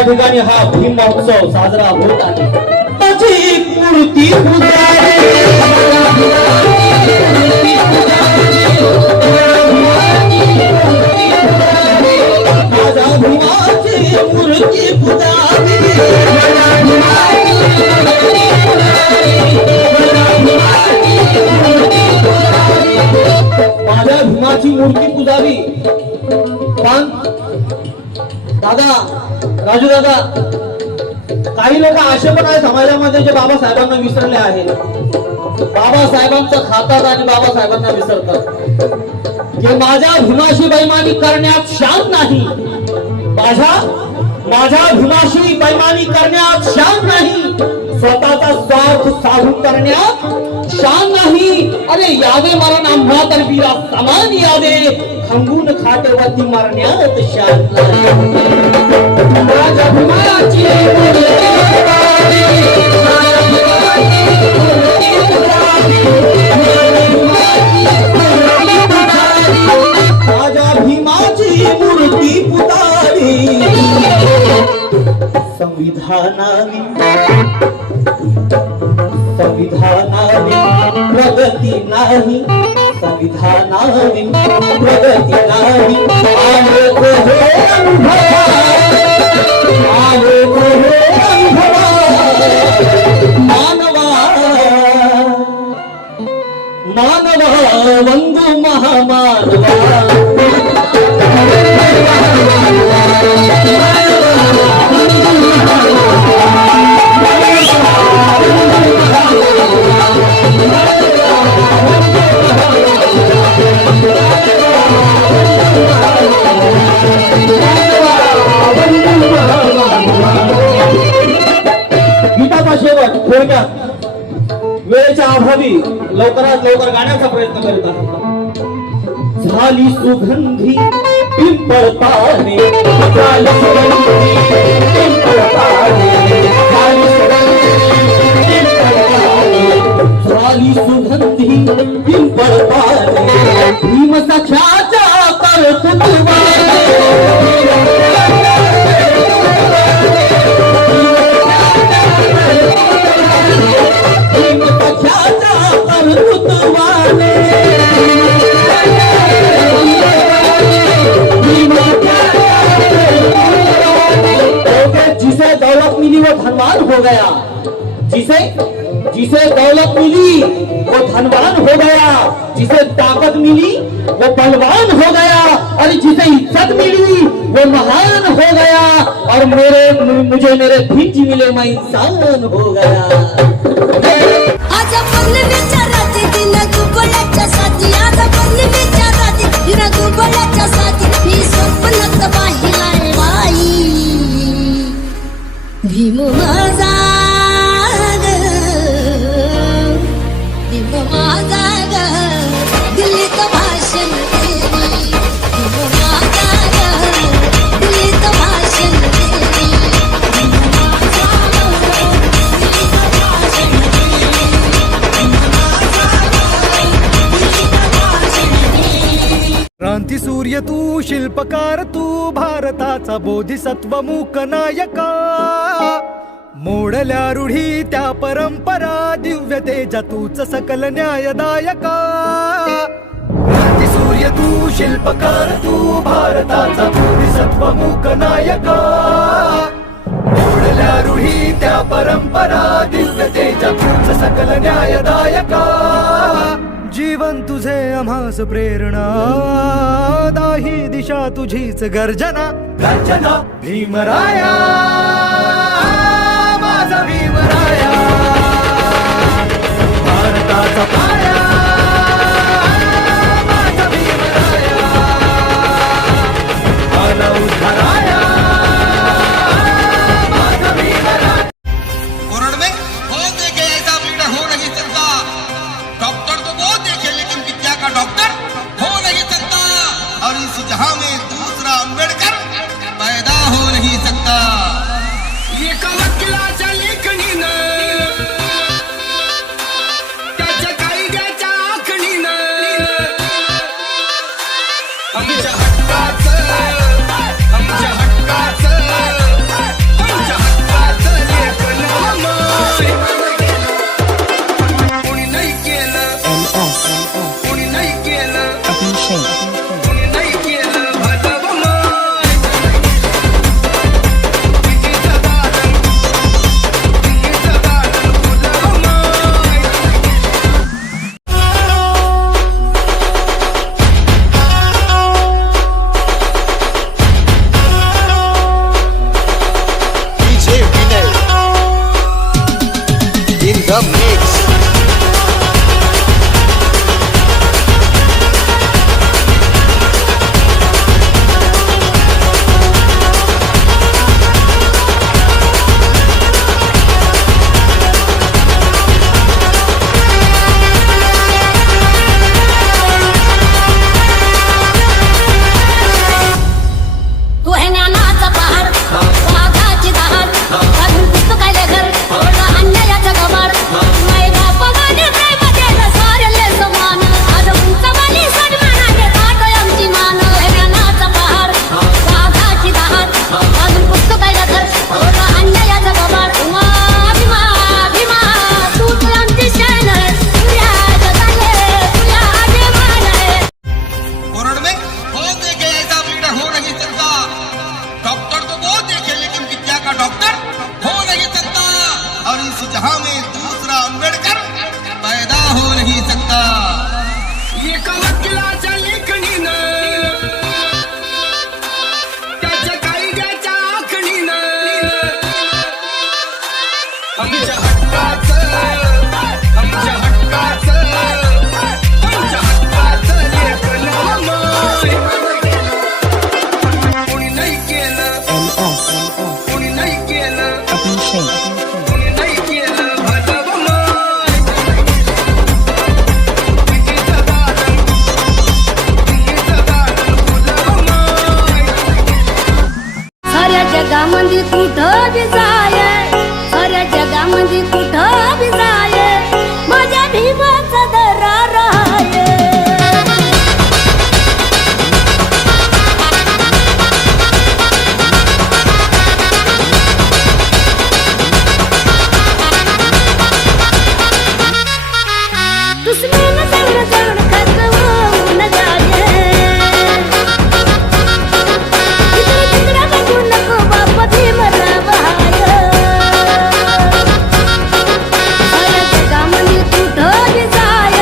या ठिकाणी हा भीम महोत्सव साजरा होत आहे. माझी मूर्ती माझ्या भीमाची मूर्ती पुजावी, माझ्या भीमाची मूर्ती पुजावी. पण दादा, राजू दादा, काही लोक असे पण आहे समाजामध्ये जे बाबासाहेबांना विसरले आहेत. बाबासाहेबांचं खातात आणि बाबासाहेबांना विसरतात. जे माझ्या भीमाशी बैमानी करण्यात शान नाही, माझ्या भीमाशी बैमानी करण्यात शान नाही, स्वतःचा स्वार्थ साधून करण्यात शान नाही. अरे यावे मरण आम्हा तर वीरा समान यावे, खंगून खाटेवरती मारण्यात शान नाही. माझ्या भीमाची माझ्या भीमाची मूर्ती पुतारी, संविधानाने प्रगती नाही, संविधानाने प्रगती नाही. आले मानवा वंदू महामानवा. गीताचा शेवट थोडक्यात वेळेच्या अभावी लवकरात लवकर गाण्याचा प्रयत्न करीत आहे. झाली सुगंधी पिंपळ पाने, झाली सुगंधी पिंपळ पाने, झाली सुगंधी पिंपळ पाने, भीम सख्याच्या कर्तृत्वाने, भीम सख्याच्या कर्तृत्वाने, जिसे दौलत मिली वो धनवान हो गया, जिसे दौलत मिली वो धनवान हो गया, जिसे ताकत मिली वो बलवान हो गया, और जिसे इज्जत मिली वो महान हो गया, और मुझे मेरे भीम जी मिले मैं इंसान हो गया. आज आपण विचाराती दिन दुबळ्याच्या साथी, आज आपण विचाराती दिन दुबळ्याच्या साथी, मी स्वप्नात पाहिलाय बाई भीम माझा ग, भीम माझा ग, दिल्लीत भाषण देवी, भीम माझा ग, दिल्लीत भाषण देवी, भीम माझा ग, दिल्लीत भाषण देवी, भीम माझा ग, दिल्लीत भाषण देवी. क्रांती सूर्य तू, शिल्पकार तू, भारताचा बोधिसत्व मूक नायका, मोडल्या रूढी त्या परंपरा, दिव्य तेजा तूच सकल न्यायदायका. क्रांती सूर्य तू, शिल्पकार तू, भारताचा बोधिसत्व मूक नायका, मोडल्या रूढी त्या परंपरा, दिव्य तेजा तूच सकल न्यायदायका. जीवन तुझे आम्हास प्रेरणा, दाही दिशा तुझीच गर्जना, गर्जना भीमराया, माझा भीमराया, भारताचा पाया, माझा भीमराया, आला उद्धाराया, माझा भीमराया. कोरड में बहुत देखे ऐसा बेटा हो नहीं सकता, डॉक्टर तो बहुत देखे लेकिन विद्या का डॉक्टर हो नहीं सकता, और इस जहां में दूसरा अंबेडकर पैदा हो नहीं सकता. एका वकिलाच्या लेखणीनं, त्याच्या कायद्याच्या आखणीनं, आमच्या हक्काचं कोणी नाही केलं कोणी नाही केलं Abhishek. कोणी नाही केलं भलं माय कितीचं दालन फुलं माय DJ Vinay in the mix. तू है ज्ञानाचा पहाड वाघाची दहाड अजून पुस्तकाले घर ओढलं अन्यायाचं गबाड माय बापाने प्रेम केलं सारेले समान आज उंचवाली सन्मानाने ताट आमची मान तू है ज्ञानाचा पहाड वाघाची दहाड अजून पुस्तकाले घर ओढलं अन्यायाचं गबाड भीमा भीमा तू आमची शान तुझ्या जगाले तुझ्या अभिमान आहे कोरड में बहुत देखे ऐसा बीड़ा हो नहीं सकता डॉक्टर तो बहुत देखे लेकिन विद्या का डॉक्टर हो नहीं सकता और इस जहां में दूसरा अंबेडकर पैदा हो नहीं सकता ये कलकलाच्या लेखणीनं त्याच्या कायद्याच्या आखणीनं आमच्या हक्काचं आमच्या हक्काचं लेखन माय कोणी नाही केलं कोणी नाही केलं Abhishek. कोणी नाही केलं भलं माय कितीचं दालन फुलं माय साऱ्या जगामध्ये कुठं बी जाय साऱ्या जगामध्ये कुठं बी जाय माझ्या भीमाचा दरार आहे दुश्मन संग जण खतवून जाये इकडे तिकडे बघू नको बाप भीमराव हाय साऱ्या जगामध्ये कुठं बी जाय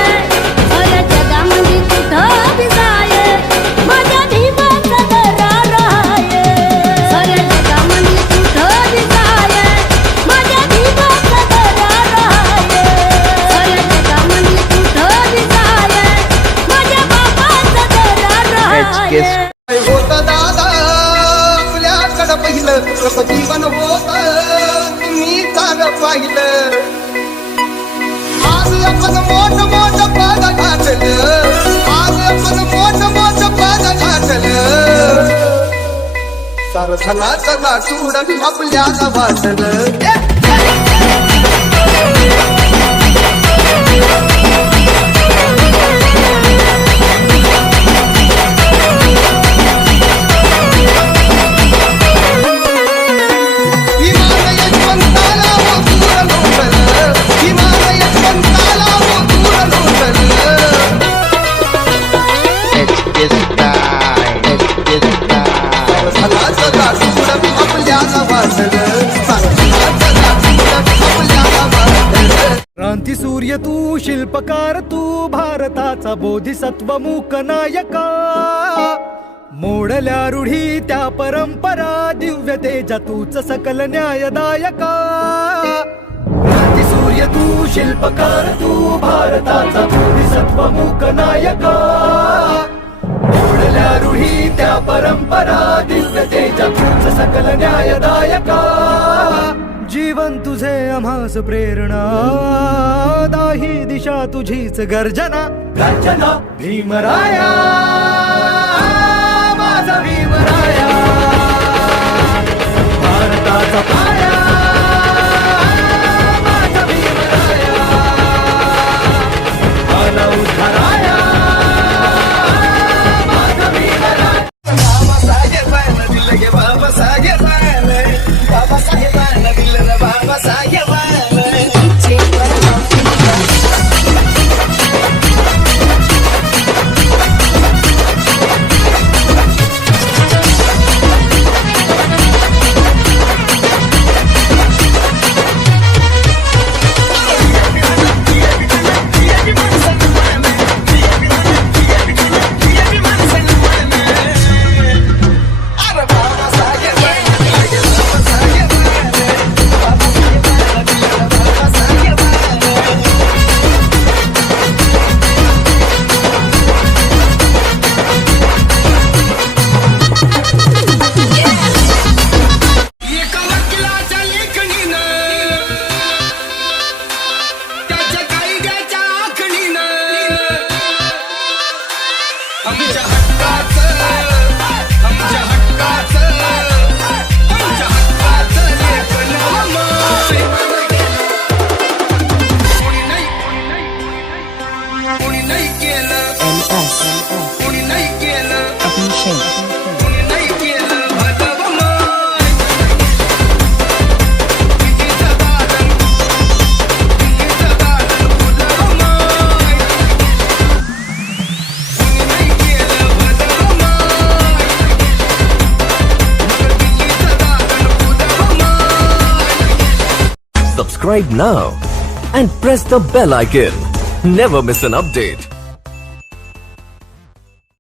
साऱ्या जगामध्ये कुठं बी जाय माझ्या भीमाचा दरार आहे साऱ्या जगामध्ये कुठं बी जाय माझ्या भीमाचा दरार आहे साऱ्या जगामध्ये कुठं बी जाय माझ्या बापाचा दरार आहे होत दादा आपल्याकडं पहिलं कसं जीवन होत तुम्ही चाल पाहिलं आज आपण मोठ मोठ पद घातलं आज आपण मोठ मोठ पद घातलं सार चला चला चूड आपल्याला वाटलं हिमालयवंताला दूर लोटलं हिमालयवंताला दूर लोटलं सार चला चला चूड आपल्याला वाटलं सार चला चला चूड आपल्याला वाटलं क्रांती सूर्य तू शिल्पकार तू भारताचा बोधिसत्व मूक नायका मोडल्या रूढी त्या परंपरा दिव्य तेजा तूच सकल न्यायदायका क्रांती सूर्य तू शिल्पकार तू भारताचा बोधिसत्व मूक नायका मोडल्या रूढी त्या परंपरा दिव्य तेजा तूच सकल न्यायदायका जीवन तुझे आम्हास प्रेरणा दाही दिशा तुझीच गर्जना गर्जना भीमराया माझा भीमराया भारताचा पाया माझा भीमराया आला उद्धाराया माझा भीमराया बाबासाहेबांना दिलं गे बाबासाहेबांना बाबासाहेबांना दिलं रे बाबासाहेबांना Subscribe now and press the bell icon. Never miss an update.